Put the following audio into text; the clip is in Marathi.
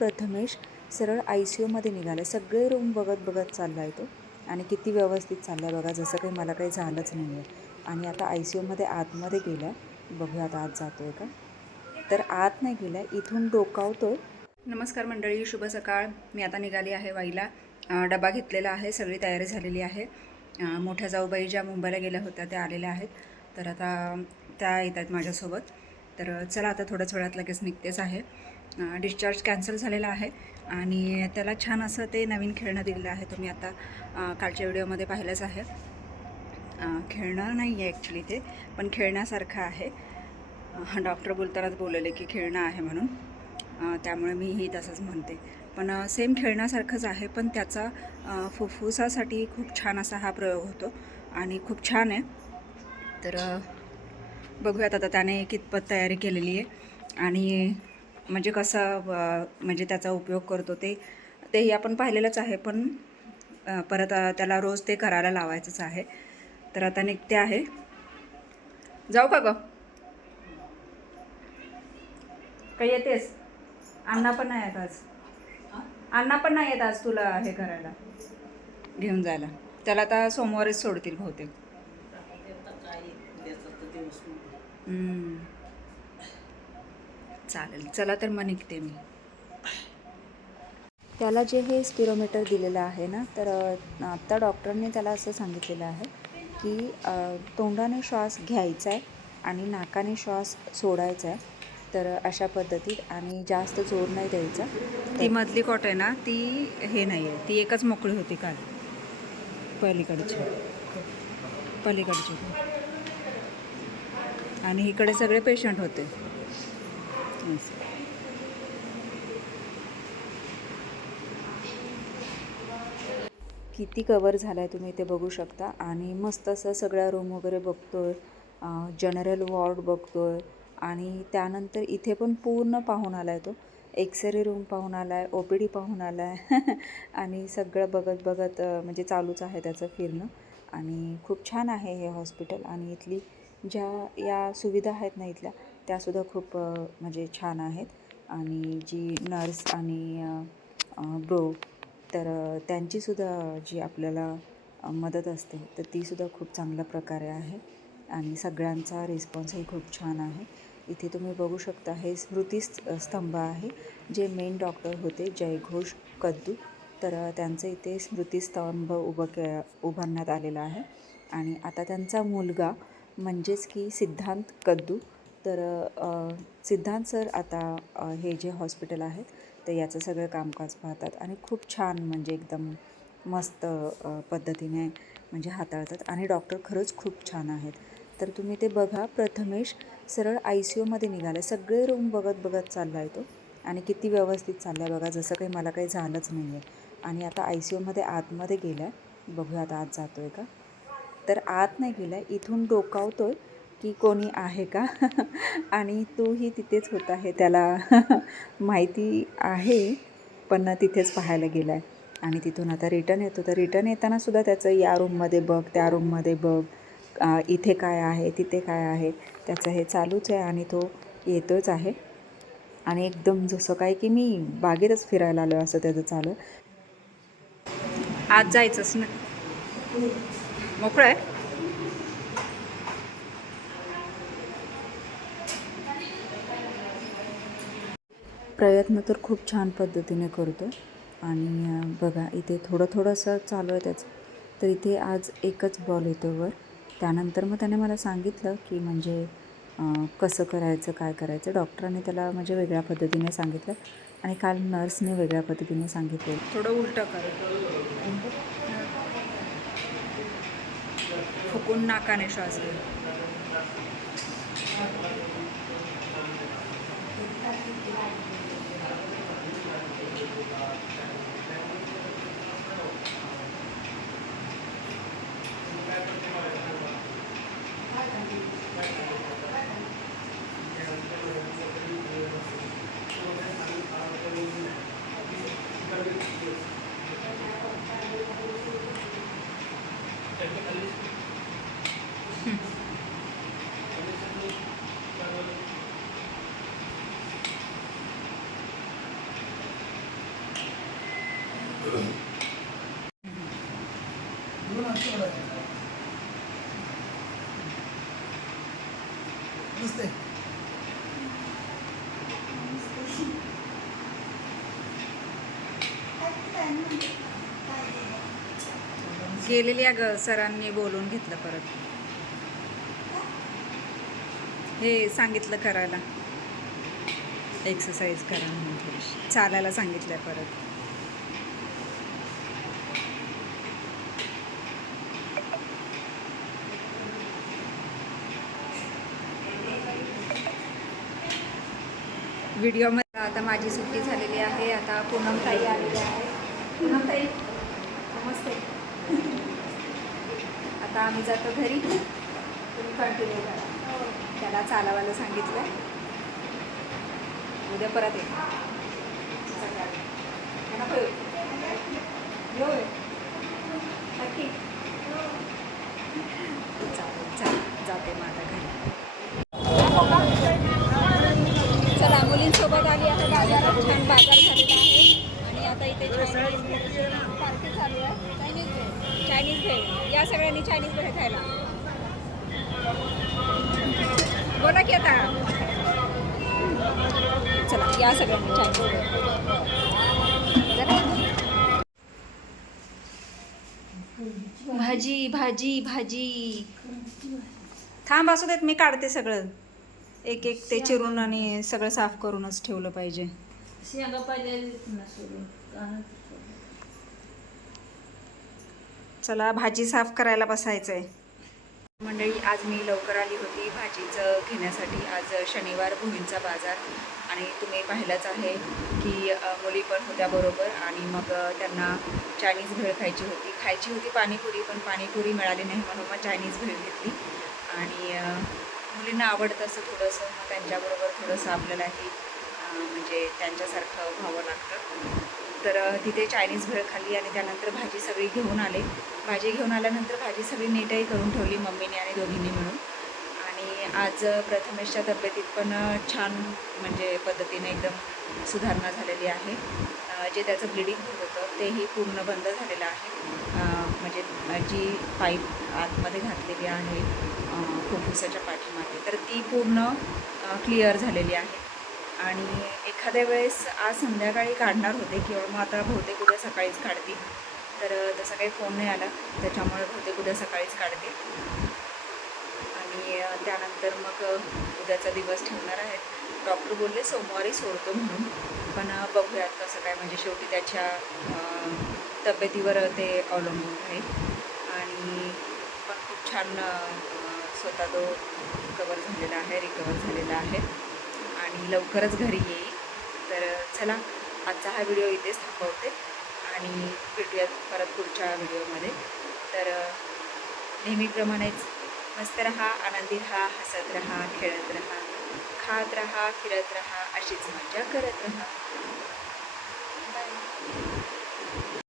प्रथमेश सरळ आय सी यूमध्ये निघाला. सगळे रूम बघत बघत चालला आहे तो आणि किती व्यवस्थित चालला आहे बघा. जसं काही मला काही झालंच नाही आहे. आणि आता आय सी यूमध्ये आतमध्ये गेला. आहे बघूया आता आत जातो आहे का? तर आत नाही गेला. इथून डोकावतो नमस्कार मंडळी. शुभ सकाळ. मी आता निघाली आहे वाईला. डबा घेतलेला आहे. सगळी तयारी झालेली आहे. मोठ्या जाऊबाई ज्या मुंबईला गेल्या होत्या त्या आलेल्या आहेत. तर आता त्या येत आहेत माझ्यासोबत. तर चला आता थोड्याच वेळात लगेच निघतेच आहे. डिस्चार्ज कॅन्सल झालेला आहे. आणि त्याला छान असं ते नवीन खेळणं दिलेलं आहे. तुम्ही आता कालच्या व्हिडिओमध्ये पाहिलंच आहे. खेळणार खेळणं नाही आहे ॲक्च्युली ते पण खेळण्यासारखं आहे. डॉक्टर बोलतानाच बोललेले की खेळणं आहे म्हणून. त्यामुळे त्यामुळे मीही तसंच म्हणते. पण सेम खेळण्यासारखंच आहे पण त्याचा फुफ्फुसासाठी खूप छान असा हा प्रयोग होतो. आणि खूप छान आहे. तर बघूयात आता त्याने कितपत तयारी केलेली आहे. आणि म्हणजे कसं म्हणजे त्याचा उपयोग करतो ते तेही आपण पाहिलेलंच आहे. पण परत त्याला रोज ते करायला लावायचंच आहे. तर आता निघते आहे. जाऊ का ग? काही येतेस? अण्णा पण नाही येत आज. अण्णा पण नाही येत आज तुला हे करायला. घेऊन जायला. त्याला आता सोमवारीच सोडतील बहुतेक. हम्म. चालेल. चला तर मग निघते मी. त्याला जे हे स्पिरोमीटर दिलेलं आहे ना तर आत्ता डॉक्टरने त्याला असं सांगितलेलं आहे की तोंडाने श्वास घ्यायचा आहे आणि नाकाने श्वास सोडायचा आहे तर अशा पद्धतीत आणि जास्त जोर नाही द्यायचा. ती मधली कॉट आहे ना ती हे नाही आहे ती एकच मोकळी होती काल. पलीकडची. पलीकडची. आणि इकडे सगळे पेशंट होते. किती कवर झाला आहे तुम्ही ते बघू शकता. आणि मस्त असं सगळ्या रूम वगैरे बघतो आहे जनरल वॉर्ड बघतो आहे आणि त्यानंतर इथे पण पूर्ण पाहून आला आहे तो. एक्सरे रूम पाहून आला आहे ओ पी डी पाहून आला आहे आणि सगळं बघत बघत म्हणजे चालूच आहे त्याचं फिरणं. आणि खूप छान आहे हे हॉस्पिटल आणि इथली ज्या या सुविधा आहेत ना इथल्या त्यासुद्धा खूप म्हणजे छान आहेत. आणि जी नर्स आणि ब्रो तर त्यांचीसुद्धा जी आपल्याला मदत असते तर तीसुद्धा खूप चांगल्या प्रकारे आहे. आणि सगळ्यांचा रिस्पॉन्सही खूप छान आहे. इथे तुम्ही बघू शकता हे स्मृती स्तंभ आहे जे मेन डॉक्टर होते जयघोष कद्दू. तर त्यांचं इथे स्मृतिस्तंभ उभं के उभारण्यात आलेला आहे. आणि आता त्यांचा मुलगा म्हणजेच की सिद्धांत कद्दू तर सिद्धांत सर आता हे जे हॉस्पिटल आहेत तर याचं सगळं कामकाज पाहतात आणि खूप छान म्हणजे एकदम मस्त पद्धतीने म्हणजे हाताळतात आणि डॉक्टर खरंच खूप छान आहेत. तर तुम्ही ते बघा. प्रथमेश सरळ आय सी यूमध्ये निघाला सगळे रूम बघत बघत चालला आहे तो आणि किती व्यवस्थित चालला आहे बघा. जसं काही मला काही झालंच नाही आहे आणि आता आय सी यूमध्ये आतमध्ये गेला आहे बघूया आता आत जातो आहे का? तर आत नाही गेला इथून डोकावतो आहे की कोणी आहे का? आणि तोही तिथेच होत आहे त्याला माहिती आहे पण तिथेच पाहायला गेला आहे आणि तिथून आता रिटर्न येतो. तर रिटर्न येतानासुद्धा त्याचं या रूममध्ये बघ त्या रूममध्ये बघ इथे काय आहे तिथे काय आहे त्याचं हे चालूच आहे आणि तो येतोच आहे. आणि एकदम जसं काय की मी बागेतच फिरायला आलो असं त्याचं चालू. आज जायचंच ना. मोकळं आहे? प्रयत्न तर खूप छान पद्धतीने करतो. आणि बघा इथे थोडं थोडं असं चालू आहे त्याचं. तर इथे आज एकच बॉल येतो वर. त्यानंतर मग त्याने मला सांगितलं की म्हणजे कसं करायचं काय करायचं. डॉक्टरांनी त्याला म्हणजे वेगळ्या पद्धतीने सांगितलं. आणि काल नर्सने वेगळ्या पद्धतीने सांगितलं. थोडं उलटं कर. फुकून नाकाने श्वास घे. Thank you. Thank you. नमस्ते. गेलेली अगं सरांनी बोलून घेतलं परत. हे सांगितलं करायला. एक्सरसाइज करा म्हणून थोडीशी. चालायला सांगितलं परत. व्हिडिओमध्ये आता माझी सुट्टी झालेली आहे. आता पूनमताई आलेली आहे. पूनमताई नमस्ते. आता आम्ही जातो घरी. तुम्ही कंटिन्यू करा. त्याला चालावायला सांगितलं उद्या परत ये. येऊ. ये. नक्की. चालेल चालेल. जाते मग आता घरी. मुलींसोबत आली आता बाजारात छान बाजार झालेला आहे. आणि आता इथे चायनीज पार्टी चालू आहे. चायनीज भेळ. चायनीज भेळ. या सगळ्यांनी चायनीज भेळ खायला. बोला की आता. चला या सगळ्यांनी चायनीज. भाजी भाजी भाजी. थांब असू देत मी काढते सगळं. एक एक ते चिरून आणि सगळं साफ करूनच ठेवलं पाहिजे. शेंगा चला भाजी साफ करायला बसायचं आहे मंडळी आज मी लवकर आली होती भाजीचं घेण्यासाठी. आज शनिवार भुईंचा बाजार. आणि तुम्ही पाहिलंच आहे की मुली पण होत्या बरोबर आणि मग त्यांना चायनीज भेळ खायची होती. खायची होती पाणीपुरी पण पाणीपुरी मिळाली नाही म्हणून मग चायनीज भेळ घेतली. आणि मुलींना आवडतं असं थोडंसं मग त्यांच्याबरोबर थोडंसं आपल्यालाही म्हणजे त्यांच्यासारखं व्हावं लागतं. तर तिथे चायनीज भेळ खाल्ली आणि त्यानंतर भाजी सगळी घेऊन आले. भाजी घेऊन आल्यानंतर भाजी सगळी नीटही करून ठेवली मम्मीने आणि दोघींनी मिळून. आणि आज प्रथमेशच्या तब्येतीत पण छान म्हणजे पद्धतीने एकदम सुधारणा झालेली आहे. जे त्याचं ब्लिडिंग होत होतं तेही पूर्ण बंद झालेलं आहे. म्हणजे जी पाईप आतमध्ये घातलेली आहे फुफ्फुसाच्या पाठीमागे तर ती पूर्ण क्लिअर झालेली आहे. आणि एखाद्या वेळेस आज संध्याकाळी काढणार होते किंवा मग आता बहुतेक उद्या सकाळीच काढते तर तसा काही फोन नाही आला. त्याच्यामुळे बहुतेक उद्या सकाळीच काढते. आणि त्यानंतर मग उद्याचा दिवस ठेवणार आहेत डॉक्टर बोलले सोमवारी सोडतो म्हणून. पण बघूयात कसं काय म्हणजे शेवटी त्याच्या तब्येतीवर ते अवलंबून आहे. आणि पण खूप छान स्वतः तो कवर झालेला आहे रिकवर झालेला आहे. आणि लवकरच घरी येईल. तर चला आजचा हा व्हिडिओ इथेच थांबवते आणि भेटूयात परत पुढच्या व्हिडिओमध्ये. तर नेहमीप्रमाणेच मस्त रहा आनंदी रहा हसत रहा खेळत रहा. खात राहा फिरत राहा अशीच मजा करत राहा.